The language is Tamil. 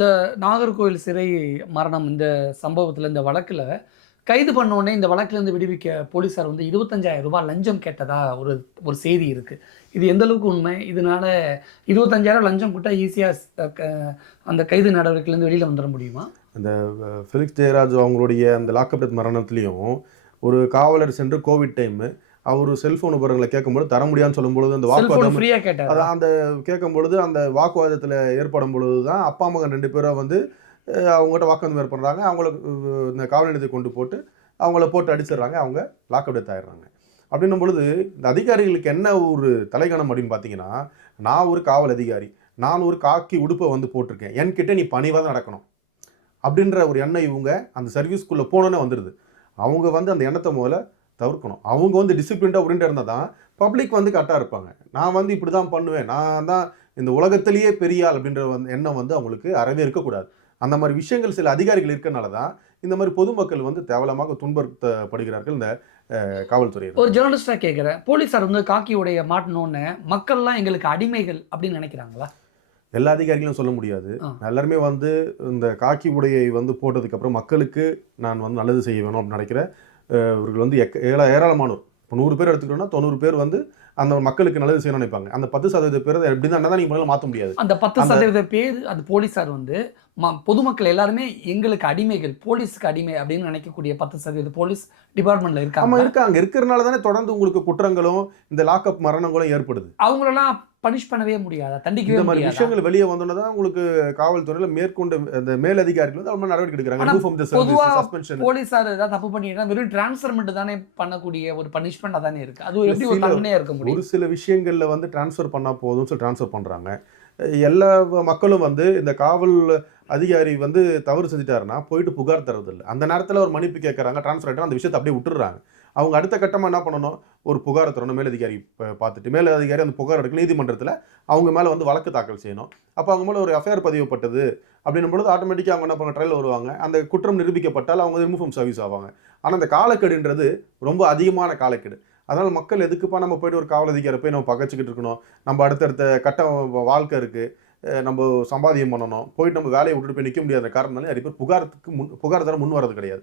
இந்த நாகர்கோவில் சிறை மரணம் இந்த சம்பவத்துல இந்த வழக்குல கைது பண்ண உடனே இந்த வழக்கிலிருந்து விடுவிக்க போலீசார் வந்து 25,000 ரூபாய் லஞ்சம் கேட்டதா ஒரு ஒரு செய்தி இருக்கு. இது எந்த அளவுக்கு உண்மை? இதனால 25,000 லஞ்சம் கொடுத்தா ஈஸியா அந்த கைது நடவடிக்கையிலேருந்து வெளியில வந்துட முடியுமா? அந்த ஃபெலிக்ஸ் ஜெயராஜ் அவங்களுடைய அந்த லாக்அப் டெத் மரணத்துலேயும் ஒரு காவலர் சென்று கோவிட் டைம் அவர் செல்ஃபோன் உபகரணங்களை கேட்கும்போது தர முடியாதுன்னு சொல்லும்பொழுது அந்த வாக்குவாதம் ஃப்ரீயா கேட்டார். அதான் அந்த கேட்கும்பொழுது அந்த வாக்குவாதத்தில் ஏற்படும் பொழுது தான் அப்பா மகன் 2 பேரும் வந்து அவங்ககிட்ட வாக்குவாதம் ஏற்படுறாங்க. அவங்கள இந்த காவல் நிலையத்தை கொண்டு போட்டு அவங்கள போட்டு அடிச்சிடுறாங்க. அவங்க லாக்அப் டெத் ஆயிடுறாங்க. அப்படின்னும் பொழுது இந்த அதிகாரிகளுக்கு என்ன ஒரு தலைகணம் அப்படின்னு பார்த்தீங்கன்னா, நான் ஒரு காவல் அதிகாரி, நான் ஒரு காக்கி உடுப்பை வந்து போட்டிருக்கேன், என்கிட்ட நீ பணிவாக தான் நடக்கணும் அப்படின்ற ஒரு எண்ணம் இவங்க அந்த சர்வீஸ்க்குள்ளே போனோன்னே வந்துடுது. அவங்க வந்து அந்த எண்ணத்தை முதல்ல தவிர்க்கணும். அவங்க வந்து டிசிப்ளின்டாக உருண்டு இருந்தால் தான் பப்ளிக் வந்து கரெக்டாக இருப்பாங்க. நான் வந்து இப்படி தான் பண்ணுவேன், நான் தான் இந்த உலகத்திலேயே பெரிய ஆள் அப்படின்ற எண்ணம் வந்து அவங்களுக்கு அறவே இருக்கக்கூடாது. அந்த மாதிரி விஷயங்கள் சில அதிகாரிகள் இருக்கிறனால தான் இந்த மாதிரி பொதுமக்கள் வந்து தேவலமாக துன்பப்படுகிறார்கள் இந்த காவல்துறை. ஒரு ஜேர்னலிஸ்டாக கேட்குறேன், போலீஸார் வந்து காக்கி உடைய மாட்டினோன்னு மக்கள்லாம் எங்களுக்கு அடிமைகள் அப்படின்னு நினைக்கிறாங்களா? எல்லா அதிகாரிகளும் சொல்ல முடியாது. எல்லாருமே வந்து இந்த காக்கி உடையை வந்து போட்டதுக்கப்புறம் மக்களுக்கு நான் வந்து நல்லது செய்ய வேணும் அப்படின்னு நினைக்கிற இவர்கள் வந்து ஏராளமானோர். இப்போ 100 பேர் எடுத்துக்கிட்டோம்னா 90 பேர் வந்து அந்த மக்களுக்கு நல்லது செய்யணும்னு நினைப்பாங்க. அந்த 10% பேர் எப்படி தான் நீங்கள் மாற்ற முடியாது. அந்த 10% பேர் அது போலீஸார் வந்து பொதுமக்கள் எல்லாருமே எங்களுக்கு அடிமைகள், போலீஸுக்கு அடிமை அப்படின்னு நினைக்கக்கூடிய 10% போலீஸ் டிபார்ட்மெண்ட்ல இருக்காங்க. ஆமா இருக்காங்க. இருக்கிறனால தானே தொடர்ந்து உங்களுக்கு குற்றங்களும் இந்த லாக்அப் மரணங்களும் ஏற்படுது. அவங்களெல்லாம் பனிஷ் பண்ணவே முடியாதா? தண்டிக்கவே முடியாதா? இந்த மாதிரி விஷயங்கள் வெளியே வந்தோன்னா தான் உங்களுக்கு காவல்துறையில மேற்கொண்டு அந்த மேல் அதிகாரிகள் வந்து அவங்க நடவடிக்கை எடுக்கிறாங்க. பொதுவா போலீஸார் ஏதாவது தப்பு பண்ணிட்டா வெறும் டிரான்ஸ்ஃபர் மட்டும் தானே பண்ணக்கூடிய ஒரு பனிஷ்மெண்ட் தானே இருக்கு. அது எப்படி ஒரு தண்டனையா இருக்க முடியும்? ஒரு சில விஷயங்கள்ல வந்து டிரான்ஸ்ஃபர் பண்ணா போதும்னு சொல்லி டிரான்ஸ்ஃபர் பண்றாங்க. எல்லா மக்களும் வந்து இந்த காவல் அதிகாரி வந்து தவறு செஞ்சுட்டாருன்னா போயிட்டு புகார் தரதில்லை. அந்த நேரத்தில் ஒரு மன்னிப்பு கேட்குறாங்க, டிரான்ஸ்ஃபர் ஆகிட்டா அந்த விஷயத்தை அப்படியே விட்டுடுறாங்க. அவங்க அடுத்த கட்டமாக என்ன பண்ணணும், ஒரு புகார் தரணும். மேலதிகாரி பார்த்துட்டு மேலதிகாரி அந்த புகார் எடுக்க நீதிமன்றத்தில் அவங்க மேலே வந்து வழக்கு தாக்கல் செய்யணும். அப்போ அவங்க மேலே ஒரு எஃப்ஐஆர் பதிவுப்பட்டது அப்படின்னும் பொழுது ஆட்டோமேட்டிக்காக அவங்க என்ன பண்ண ட்ரையல் வருவாங்க. அந்த குற்றம் நிரூபிக்கப்பட்டால் அவங்க ரிமூவ் ஃப்ரம் சர்வீஸ் ஆவாங்க. ஆனால் அந்த காலக்கெடுன்றது ரொம்ப அதிகமான காலக்கெடு. அதனால் மக்கள் எதுக்குப்பா நம்ம போய்ட்டு ஒரு காவல் அதிகாரி போய் நம்ம பகச்சிக்கிட்டு இருக்கணும், நம்ம அடுத்தடுத்த கட்ட வாழ்க்கை இருக்குது, நம்ம சம்பாதியம் பண்ணணும், போயிட்டு நம்ம வேலையை விட்டுட்டு போய் நிற்க முடியாத காரணம்னால நிறைய பேர் புகார் தர முன் வரது கிடையாது.